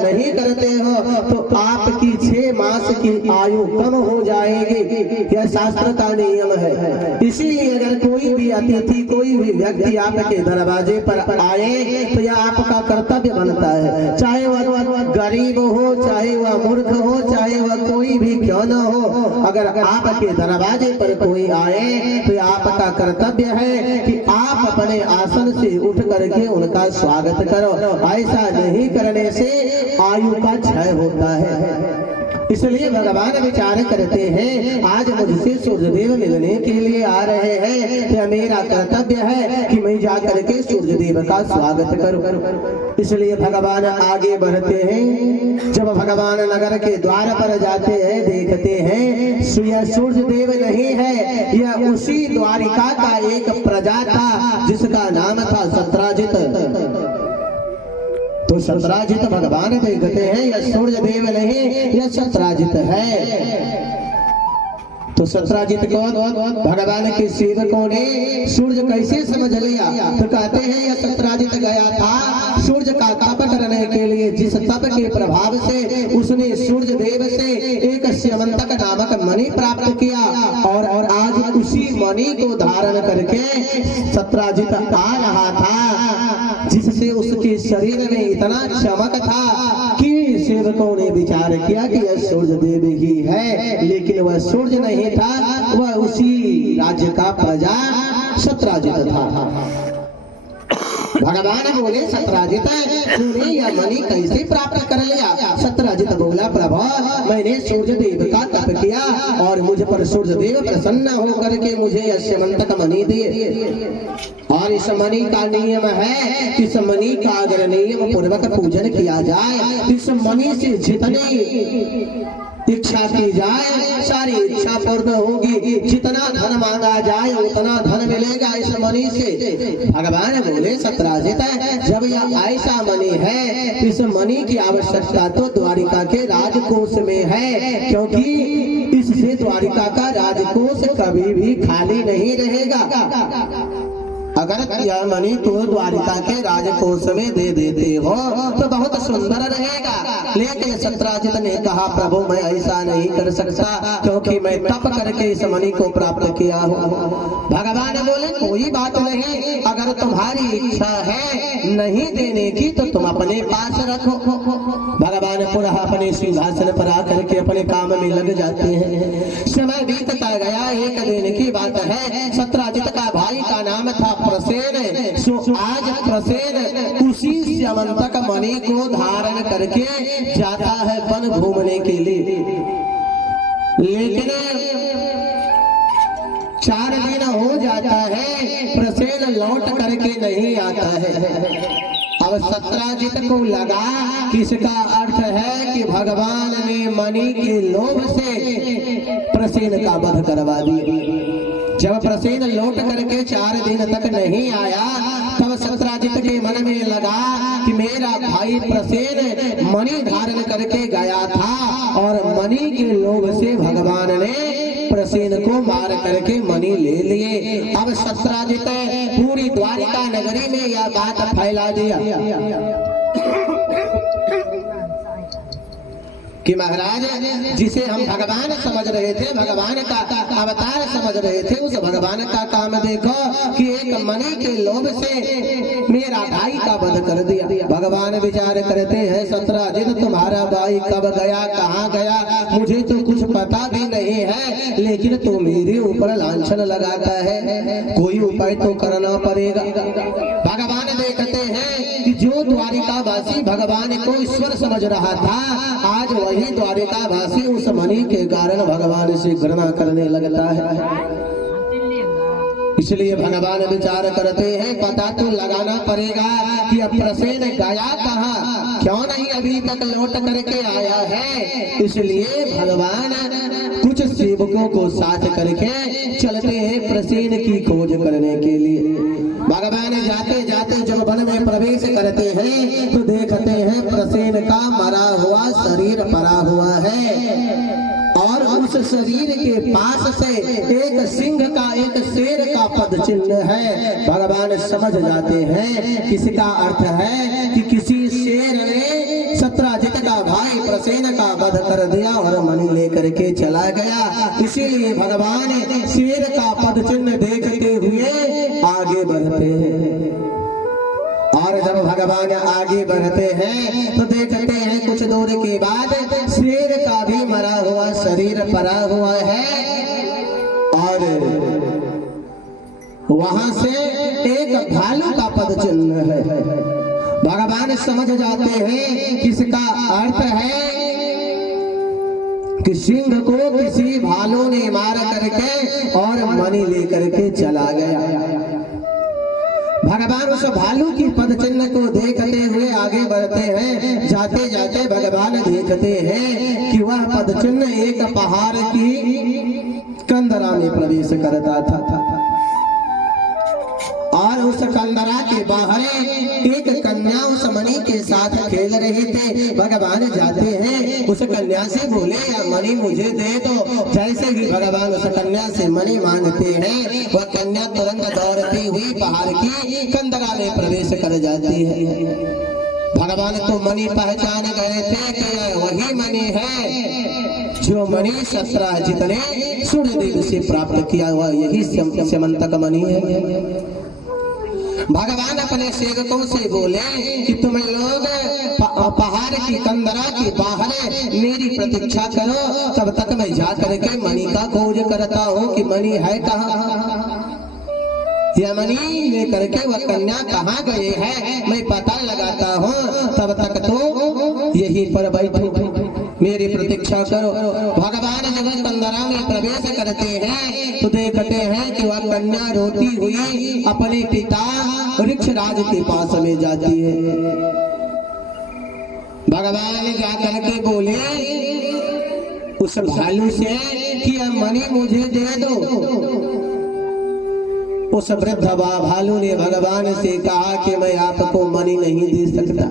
नहीं करते हो तो आपकी 6 मास की आयु कम हो जाएगी। यह शास्त्र का नियम है। इसीलिए अगर कोई भी अतिथि, कोई भी व्यक्ति आपके दरवाजे पर आए तो यह आपका कर्तव्य बनता है, चाहे वह गरीब हो, चाहे वह मूर्ख हो, चाहे वह कोई भी क्यों न हो। अगर आपके दरवाजे पर कोई आए तो यह आपका कर्तव्य है कि आप अपने आसन से उठ करके उनका स्वागत करो। ऐसा नहीं करने से आयु का क्षय होता है। इसलिए भगवान विचार करते हैं आज मुझसे सूर्यदेव मिलने के लिए आ रहे हैं, तो मेरा कर्तव्य है कि मैं जाकर के सूर्यदेव का स्वागत करूं। इसलिए भगवान आगे बढ़ते हैं। जब भगवान नगर के द्वार पर जाते हैं, देखते हैं यह सूर्यदेव नहीं है, यह उसी द्वारिका का एक प्रजा था जिसका नाम था सत्राजित। तो सत्राजित भगवान देखते हैं यह सूर्यदेव नहीं, यह सत्राजित है। तो सत्राजित कौन? भगवान के सेवकों ने सूर्य कैसे समझ लिया? तो कहते हैं यह सत्राजित गया था सूर्य का तप करने के लिए। जिस तप के प्रभाव से उसने सूर्य देव से एक स्यमंतक नामक मणि प्राप्त किया और आज उसी मणि को धारण करके सत्राजित आ रहा था, जिससे उसके शरीर में इतना चमक था कि सेवकों ने विचार किया कि यह सूर्य देव ही है, लेकिन वह सूर्य नहीं था, वह उसी राज्य का प्रजा सत्राजित था। भगवान बोले सत्राजित तूने यह मणि कैसे प्राप्त कर लिया? सत्राजित बोला प्रभु मैंने सूर्य देव का तप किया और मुझ पर सूर्य देव प्रसन्न होकर के मुझे यह स्यमंतक मणि दिए। और इस मणि का नियम है, इस मणि का अगर नियम पूर्वक पूजन किया जाए, इस मणि से जितनी इच्छा की जाए सारी इच्छा पूर्ण होगी, जितना धन मांगा जाए उतना धन मिलेगा इस मणि से। भगवान बोले सत्राजित जब यह ऐसा मणि है, इस मणि की आवश्यकता तो द्वारिका के राजकोष में है, क्योंकि इससे द्वारिका का राजकोष कभी भी खाली नहीं रहेगा। अगर यह मणि तो द्वारिका के राजकोष में दे देते हो तो बहुत सुंदर रहेगा। लेकिन सत्राजित ने कहा प्रभु मैं ऐसा नहीं कर सकता, क्योंकि मैं तप करके इस मणि को प्राप्त किया हूँ। भगवान बोले कोई बात नहीं, अगर तुम्हारी इच्छा है नहीं देने की तो तुम अपने पास रखो। भगवान पुनः अपने सिंहासन पर आकर के अपने काम में लग जाते हैं। समय बीतता गया। एक दिन की बात है, सत्राजित का भाई का नाम था प्रसेन। सो आज प्रसेन उसी स्यमंतक मणि को धारण करके जाता है वन घूमने के लिए। लेकिन 4 दिन हो जाता है, प्रसेन लौट करके नहीं आता है। अब सत्राजित को लगा कि इसका अर्थ है कि भगवान ने मणि के लोभ से प्रसेन का वध करवा दिया। जब प्रसेन लौट करके 4 दिन तक नहीं आया, तब सत्राजित के मन में लगा कि मेरा भाई प्रसेन मणि धारण करके गया था और मणि के लोभ से भगवान ने प्रसेन को मार करके मणि ले लिए। अब सत्राजित पूरी द्वारिका नगरी में यह बात फैला दिया कि महाराज जिसे हम भगवान समझ रहे थे, भगवान का अवतार समझ रहे थे, उस भगवान का काम देखो कि एक मणि के लोभ से मेरा भाई का वध कर दिया। भगवान विचार करते हैं सत्राजित तुम्हारा भाई कब गया, कहाँ गया, मुझे तो कुछ पता भी नहीं है, लेकिन तो मेरे ऊपर लांछन लगाता है, कोई उपाय तो करना पड़ेगा। भगवान देखते हैं कि जो द्वारिकावासी भगवान को ईश्वर समझ रहा था, आज वही द्वारिकावासी उस मणि के कारण भगवान से घृणा करने लगता है। इसलिए भगवान विचार करते हैं पता तो लगाना पड़ेगा कि अब प्रसेन गया कहाँ, क्यों नहीं अभी तक लौट करके आया है। इसलिए भगवान कुछ सेवकों को साथ करके चलते हैं प्रसेन की खोज करने के लिए। भगवान जाते जाते जब वन में प्रवेश करते हैं तो देखते हैं प्रसेन का मरा हुआ शरीर पड़ा हुआ है और उस शरीर के पास से एक सिंह का, एक शेर का पद चिन्ह है। भगवान समझ जाते हैं किसका अर्थ है कि किसी शेर ने सत्राजित उग्रसेन का वध कर दिया और मणि लेकर के चला गया। इसीलिए भगवान शेर का पद चिन्ह देखते हुए आगे बढ़ते हैं। और जब भगवान आगे बढ़ते हैं तो देखते हैं कुछ दूर के बाद शेर का भी मरा हुआ शरीर पड़ा हुआ है और वहां से एक भालू का पद चिन्ह है। भगवान समझ जाते हैं कि इसका अर्थ है कि सिंह को किसी भालू ने मार करके और मणि लेकर के चला गया। भगवान उस भालू की पद चिन्ह को देखते हुए आगे बढ़ते हैं। जाते जाते भगवान देखते हैं कि वह पद चिन्ह एक पहाड़ की कंदरा में प्रवेश करता था और उस कंदरा के बाहर एक कन्या उस मणि के साथ खेल रहे थे। भगवान जाते हैं उस कन्या से बोले या मणि मुझे दे दो। जैसे ही भगवान उस कन्या से मणि मांगते हैं वह कन्या तुरंत दौड़ती हुई पहाड़ की कंदरा में प्रवेश कर जाती है। भगवान तो मणि पहचान गए थे कि वही मणि है जो मणि सत्राजित ने सूर्यदेव से प्राप्त किया हुआ, यही स्यमंतक मणि है। भगवान अपने सेवकों से बोले कि तुम लोग पहाड़ की कंदरा के बाहर मेरी प्रतीक्षा करो, तब तक मैं जा करके मणि का खोज करता हूँ कि मणि है कहाँ। यह मणि लेकर के वह कन्या कहाँ गए हैं मैं पता लगाता हूँ, तब तक तो यहीं पर बैठो, मेरी प्रतीक्षा करो। भगवान जब कंदरा में प्रवेश करते हैं तो देखते हैं कि वह कन्या रोती हुई अपने पिता वृक्षराज के पास में जाती है। भगवान जाकर के बोले उस भालू से कि यह मणि मुझे दे दो। उस वृद्ध भालू ने भगवान से कहा कि मैं आपको मणि नहीं दे सकता।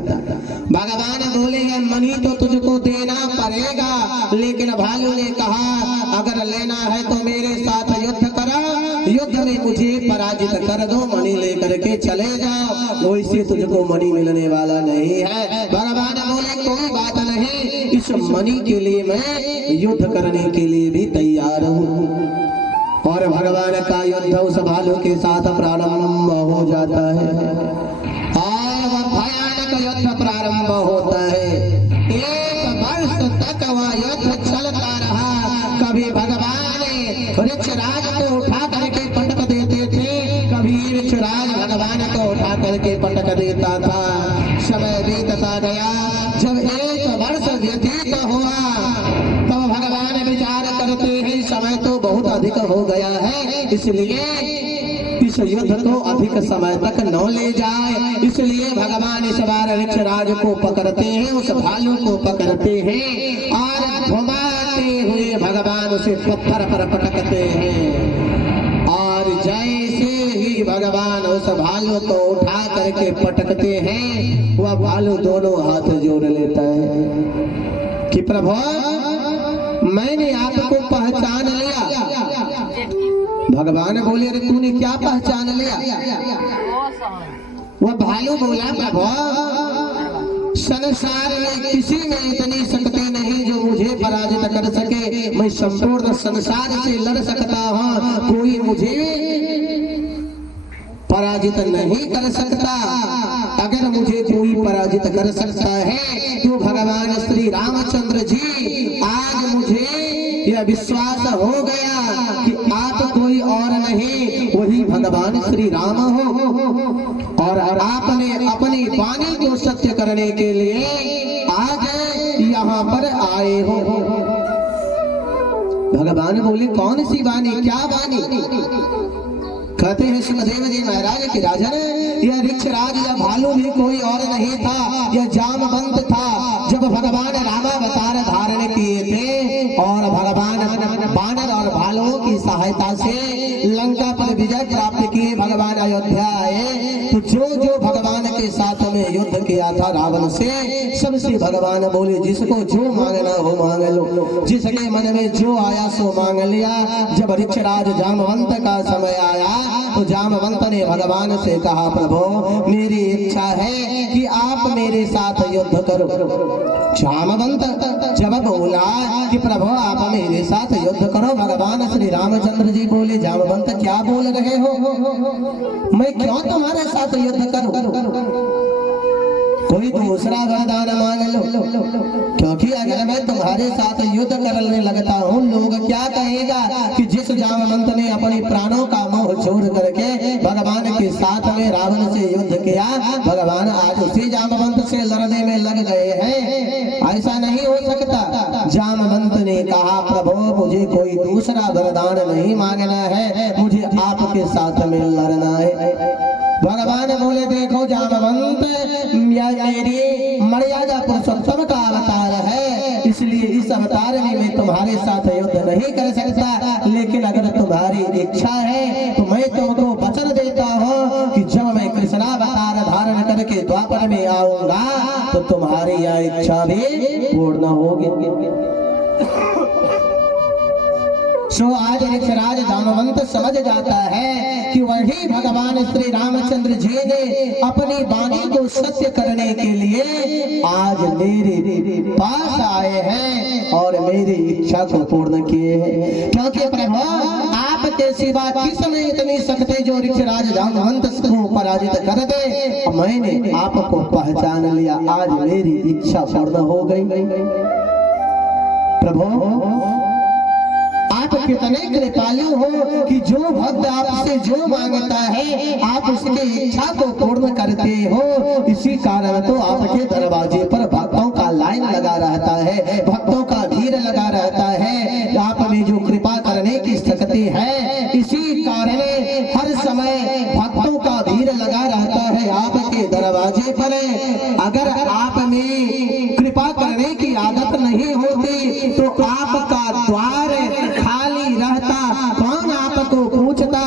भगवान बोले यह मणि तो तुझको देना पड़ेगा, लेकिन भालू ने कहा अगर लेना है तो मेरे साथ युद्ध करा, युद्ध में मुझे पराजित कर दो, मणि लेकर के चले जाओ, वैसे तुझको मणि मिलने वाला नहीं है। भगवान बोले कोई बात नहीं, इस मणि के लिए मैं युद्ध करने के लिए भी तैयार हूँ। और भगवान का युद्ध उस भालू के साथ प्रारंभ हो जाता है और वह भयानक युद्ध प्रारंभ होता है। 1 वर्ष तक वह युद्ध चलता रहा। कभी भगवान वृक्षराज को उठा करके पटक देते थे, कभी वृक्षराज भगवान को उठा करके पटक देता था। समय बीतता गया। जब 1 वर्ष व्यतीत हुआ तब भगवान विचार करते हैं समय तो बहुत अधिक हो गया है, इसलिए इस युद्ध को अधिक समय तक न ले जाए। इसलिए भगवान इस बार वृक्षराज को पकड़ते हैं, उस भालू को पकड़ते हैं और घुमाते हुए भगवान उसे पत्थर पर पटकते हैं। और जैसे ही भगवान उस भालू को उठा करके पटकते हैं वह भालू दोनों हाथ जोड़ लेता है कि प्रभु मैंने आपको पहचान लिया। भगवान बोले अरे तूने क्या पहचान लिया? वह भालू बोला प्रभु संसार में किसी में इतनी शक्ति नहीं जो मुझे पराजित कर सके। मैं संपूर्ण संसार से लड़ सकता हूँ, कोई मुझे पराजित नहीं कर सकता। अगर मुझे कोई पराजित कर सकता है तो भगवान श्री रामचंद्र जी, आज मुझे यह विश्वास हो गया कि आप कोई और नहीं वही भगवान श्री राम हो और आपने अपनी वाणी को सत्य करने के लिए आज यहाँ पर आए हो। भगवान बोले कौन सी वाणी, क्या वाणी? कहते हैं सुखदेव जी महाराज की राजन यह वृक्षराज या भालू भी कोई और नहीं था, यह जामवंत था। जब भगवान रामावतार धारण किए थे और भगवान बानर और भालुओं की सहायता से लंका पर विजय प्राप्त किए, भगवान अयोध्या आए तो जो जो भगवान के साथ में युद्ध किया था था रावण से। सबसे भगवान बोले जिसको जो मांगना हो मांग लो, जिसके मन में जो आया सो मांग लिया। जब ऋक्षराज जामवंत का समय आया तो जामवंत ने भगवान से कहा प्रभु मेरी इच्छा है कि आप मेरे साथ युद्ध करो। जामवंत जब बोला कि प्रभु आप मेरे साथ युद्ध करो, भगवान श्री रामचंद्र जी बोले जामवंत क्या बोल रहे हो, मैं क्यों तुम्हारे साथ युद्ध करूं? कोई दूसरा वरदान मांग लो, क्योंकि अगर मैं तुम्हारे साथ युद्ध करने लगता हूँ लोग क्या कहेगा कि जिस जामवंत ने अपने प्राणों का मोह छोड़ करके भगवान के साथ में रावण से युद्ध किया, भगवान आज उसी जामवंत से लड़ने में लग गए हैं। ऐसा नहीं हो सकता। जामवंत ने कहा प्रभु मुझे कोई दूसरा वरदान नहीं मांगना है, मुझे आपके साथ में लड़ना है। भगवान बोले देखो जामवंत मेरी मर्यादा पुरुषोत्तम का अवतार है, इसलिए इस अवतार में मैं तुम्हारे साथ युद्ध नहीं कर सकता, लेकिन अगर तुम्हारी इच्छा है तो मैं तुमको वचन देता हूँ कि जब मैं कृष्णावतार धारण करके द्वापर में आऊंगा तो तुम्हारी यह इच्छा भी पूर्ण होगी। सो आज ऋक्षराज जामवंत समझ जाता है कि वही भगवान श्री रामचंद्र जी ने अपनी वाणी को सत्य करने के लिए आज मेरे पास आए हैं और मेरी इच्छा को पूर्ण किए हैं। क्योंकि प्रभु आपके सिवा किसने इतनी शक्ति जो ऋक्षराज जामवंत को पराजित कर दे। मैंने आपको पहचान लिया, आज मेरी इच्छा पूर्ण हो गई। प्रभु आप कितने कृपालु हो कि जो भक्त आपसे जो मांगता है आप उसकी इच्छा को पूर्ण करते हो। इसी कारण तो आपके दरवाजे पर भक्तों का लाइन लगा रहता है, भक्तों का भीड़ लगा रहता है। आप में जो कृपा करने की शक्ति है, इसी कारण हर समय भक्तों का भीड़ लगा रहता है आपके दरवाजे पर। अगर आप में कृपा करने की आदत नहीं होती तो आपका द्वार खाली रहता, कौन आपको पूछता,